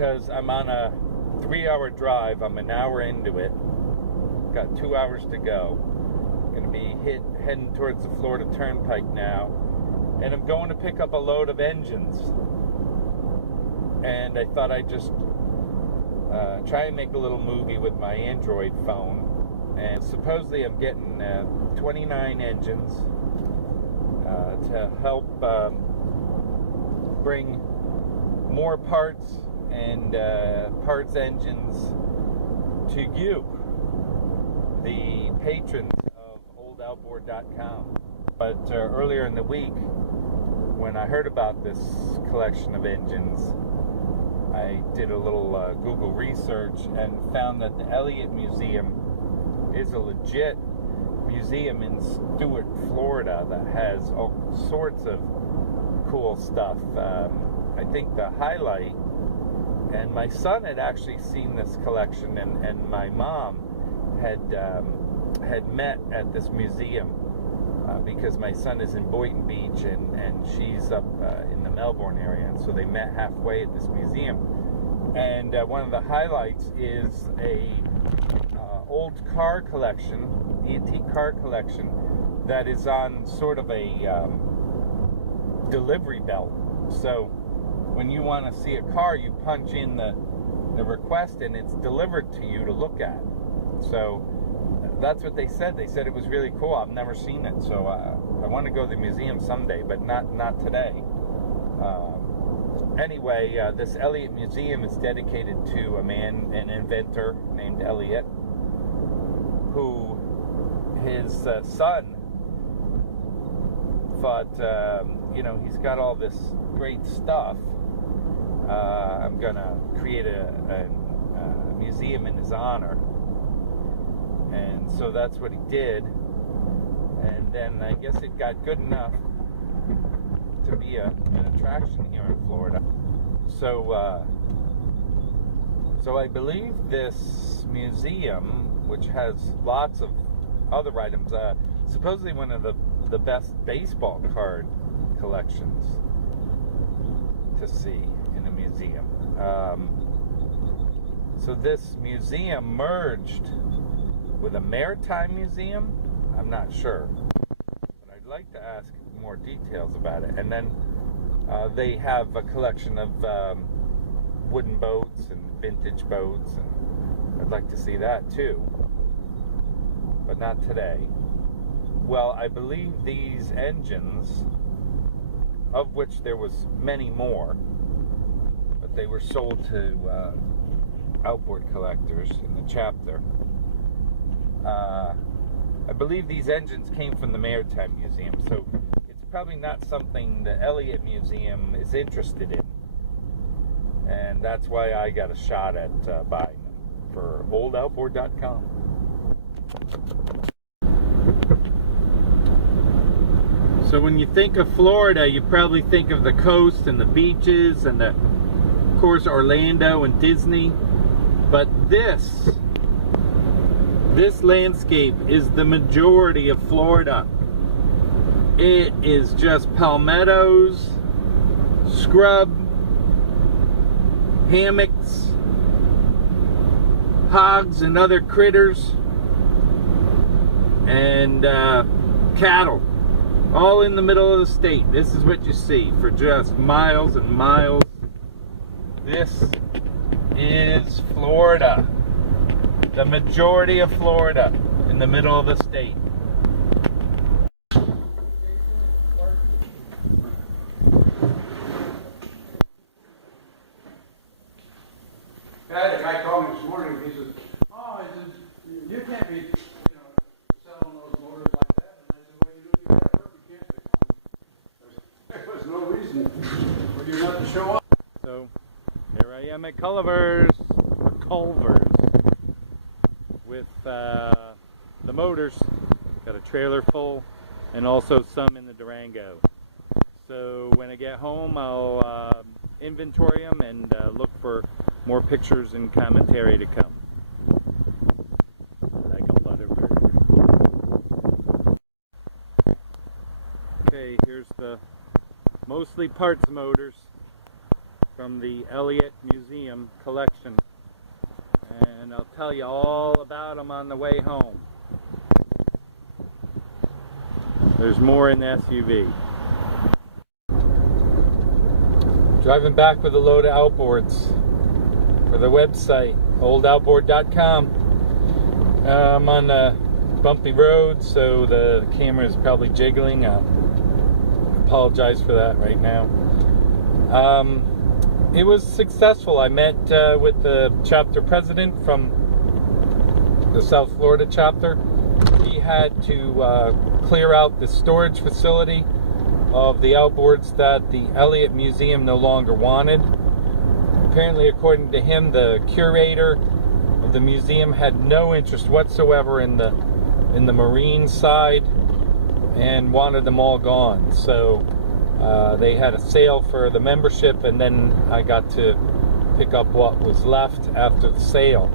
because I'm on a 3-hour drive. I'm an hour into it. Got 2 hours to go. Going to be heading towards the Florida Turnpike now. And I'm going to pick up a load of engines. And I thought I'd just try and make a little movie with my Android phone. And supposedly I'm getting 29 engines to help bring more parts and parts engines to you, the patrons of Oldoutboard.com. But earlier in the week, when I heard about this collection of engines, I did a little Google research and found that the Elliott Museum is a legit museum in Stuart, Florida that has all sorts of cool stuff. I think the highlight, and my son had actually seen this collection, and my mom had met at this museum because my son is in Boynton Beach and she's up in the Melbourne area, and so they met halfway at this museum. And one of the highlights is a old car collection, antique car collection, that is on sort of a delivery belt. So when you want to see a car, you punch in the request and it's delivered to you to look at. So that's what they said. They said it was really cool. I've never seen it, so I want to go to the museum someday, but not today. Anyway, this Elliott Museum is dedicated to a man, an inventor named Elliott, who his son thought, he's got all this great stuff. I'm gonna create a museum in his honor. And so that's what he did. And then I guess it got good enough to be an attraction here in Florida. So I believe this museum, which has lots of other items, supposedly one of the best baseball card collections to see in a museum. So this museum merged with a maritime museum. I'm not sure, but I'd like to ask more details about it. And then they have a collection of wooden boats and vintage boats, and I'd like to see that too, but not today. Well, I believe these engines, of which there was many more, but they were sold to outboard collectors in the chapter. I believe these engines came from the Maritime Museum, so it's probably not something the Elliott Museum is interested in, and that's why I got a shot at buying them for Oldoutboard.com. So when you think of Florida, you probably think of the coast and the beaches and of course Orlando and Disney, but this landscape is the majority of Florida. It is just palmettos, scrub, hammocks, hogs and other critters, and cattle, all in the middle of the state. This is what you see for just miles and miles. This is Florida. The majority of Florida in the middle of the state. The guy called me this morning. He says, you can't be, selling those motors like that. And I said, well, you got to work, you can't stay home. There was no reason for you not to show up. So here I am at Culver's, with the motors. Got a trailer full and also some in the Durango. So when I get home, I'll inventory them and look for more pictures and commentary to come. Like a butterbird. Okay, here's the mostly parts motors from the Elliott Museum collection, and I'll tell you all about them on the way home. There's more in the SUV. Driving back with a load of outboards for the website, Oldoutboard.com. I'm on a bumpy road, so the camera is probably jiggling. I apologize for that right now. It was successful. I met with the chapter president from the South Florida chapter. He had to clear out the storage facility of the outboards that the Elliott Museum no longer wanted. Apparently, according to him, the curator of the museum had no interest whatsoever in the marine side and wanted them all gone. So they had a sale for the membership, and then I got to pick up what was left after the sale.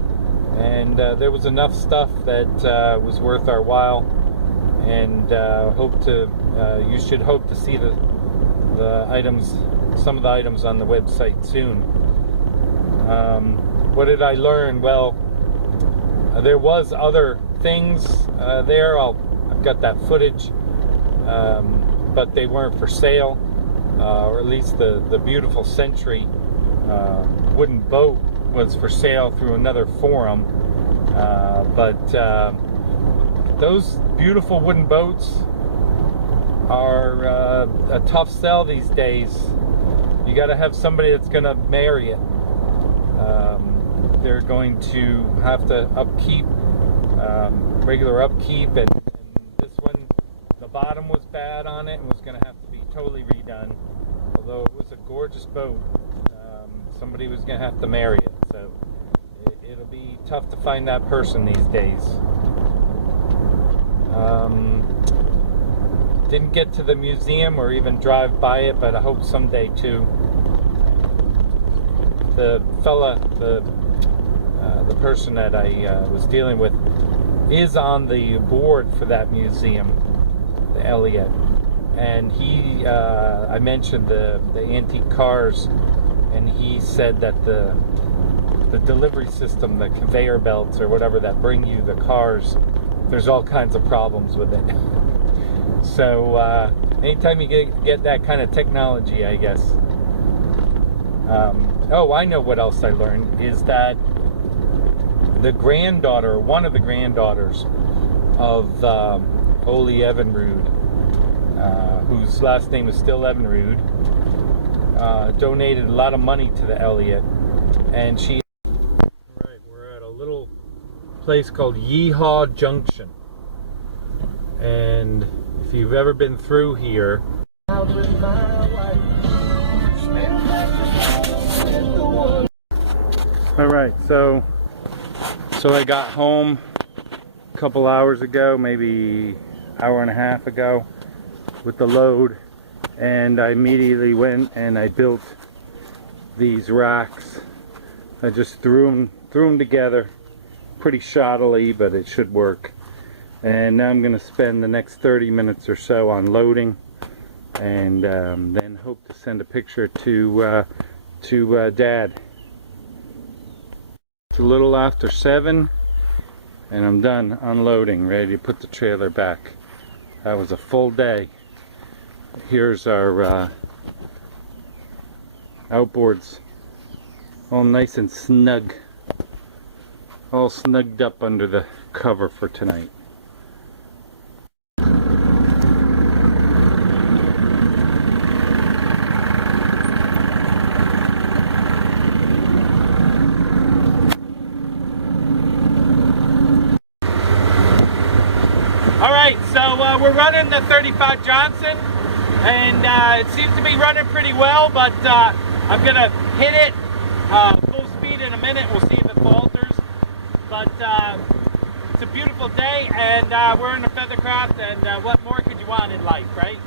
And there was enough stuff that was worth our while, and you should hope to see the items, some of the items on the website soon. What did I learn? Well, there was other things there. I've got that footage, but they weren't for sale, or at least the beautiful Century wooden boat was for sale through another forum. But those beautiful wooden boats are a tough sell these days. You got to have somebody that's going to marry it. They're going to have to upkeep, regular upkeep, and this one, the bottom was bad on it and was going to have to be totally redone. Although it was a gorgeous boat, somebody was going to have to marry it. So it'll be tough to find that person these days. Didn't get to the museum or even drive by it, but I hope someday too. The fella, the person that I was dealing with is on the board for that museum, the Elliott, and I mentioned the antique cars, and he said that the delivery system, the conveyor belts or whatever that bring you the cars, there's all kinds of problems with it. So anytime you get that kind of technology, I guess. Oh, I know what else I learned is that the granddaughter, one of the granddaughters of Ole Evinrude, whose last name is still Evinrude, donated a lot of money to the Elliott, and she. Right, we're at a little place called Yeehaw Junction, and if you've ever been through here. All right, so I got home a couple hours ago, maybe hour and a half ago, with the load, and I immediately went and I built these racks. I just threw them together pretty shoddily, but it should work. And now I'm going to spend the next 30 minutes or so on loading, and then hope to send a picture to Dad. It's a little after 7, and I'm done unloading, ready to put the trailer back. That was a full day. Here's our outboards, all nice and snug, all snugged up under the cover for tonight. Alright, so we're running the 35 Johnson, and it seems to be running pretty well, but I'm going to hit it full speed in a minute. We'll see if it falters. But it's a beautiful day, and we're in the Feathercraft, and what more could you want in life, right?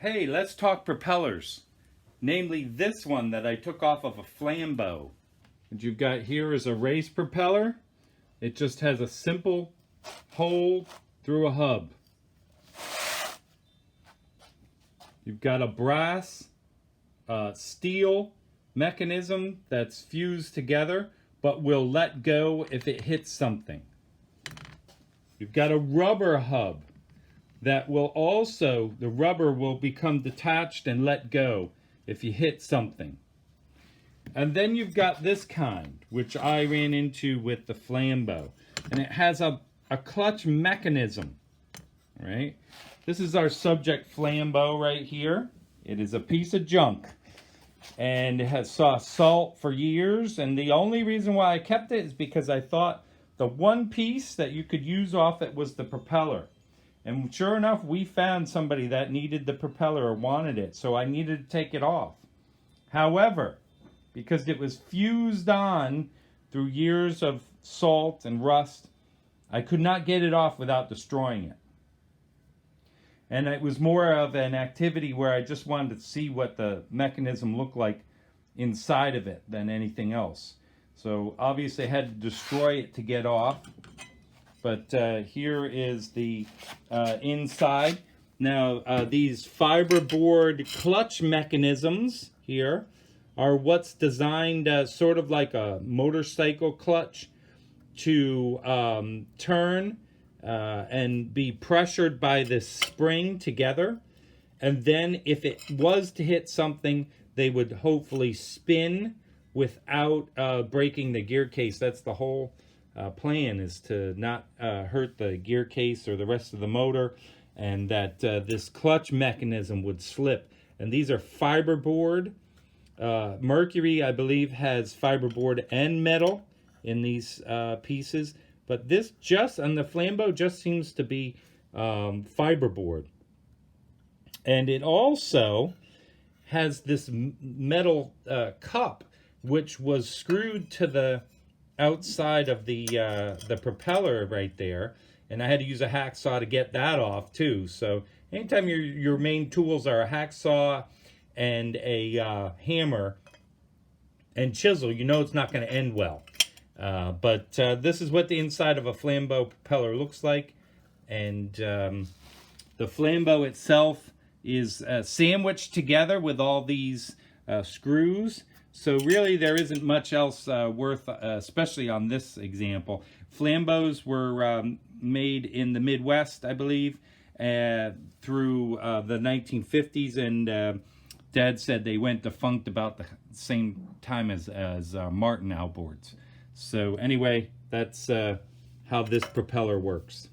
Hey, let's talk propellers. Namely this one that I took off of a Flambeau. What you've got here is a race propeller. It just has a simple hole through a hub. You've got a brass steel mechanism that's fused together but will let go if it hits something. You've got a rubber hub that will also, the rubber will become detached and let go if you hit something. And then you've got this kind, which I ran into with the Flambeau. And it has a clutch mechanism, right? This is our subject Flambeau right here. It is a piece of junk. And it has saw salt for years. And the only reason why I kept it is because I thought the one piece that you could use off it was the propeller. And sure enough, we found somebody that needed the propeller or wanted it, so I needed to take it off. However, because it was fused on through years of salt and rust, I could not get it off without destroying it. And it was more of an activity where I just wanted to see what the mechanism looked like inside of it than anything else. So obviously I had to destroy it to get off. But here is the inside. Now, these fiberboard clutch mechanisms here are what's designed sort of like a motorcycle clutch to turn and be pressured by this spring together. And then if it was to hit something, they would hopefully spin without breaking the gear case. That's the whole plan, is to not hurt the gear case or the rest of the motor, and that this clutch mechanism would slip. And these are fiberboard. Mercury, I believe, has fiberboard and metal in these pieces, but this just on the Flambeau just seems to be fiberboard. And it also has this metal cup, which was screwed to the outside of the propeller right there, and I had to use a hacksaw to get that off too. So anytime your main tools are a hacksaw and a hammer and chisel, you know it's not going to end well. But this is what the inside of a Flambeau propeller looks like, and the Flambeau itself is sandwiched together with all these screws. So really there isn't much else worth, especially on this example. Flambeaus were made in the Midwest, I believe, through the 1950s, and Dad said they went defunct about the same time as Martin outboards. So anyway, that's how this propeller works.